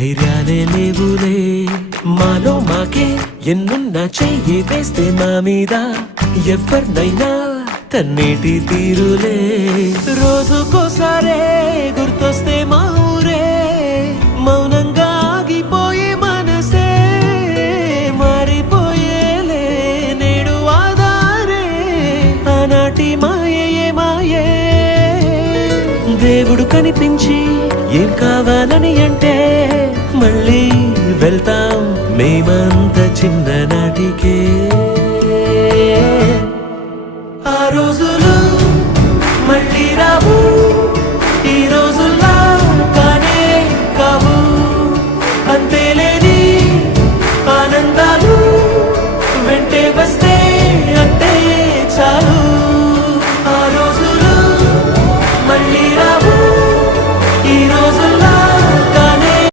ధైర్యాలే లేవులే మాలో మాకే ఎన్నున్నా చెయ్యి వేస్తే మా మీద ఎవరినైనా తన్నేటి తీరులే రోజుకోసారే గుర్తొస్తే మా ఊరే మౌనంగా ఆగిపోయే మనసే మారిపోయేలే నేడు ఆధారే ఆనాటి మాయే మాయే దేవుడు కనిపించి ఏం కావాలని అంటే మళ్ళీ వెళ్తాం మేమంత చిన్ననాటికే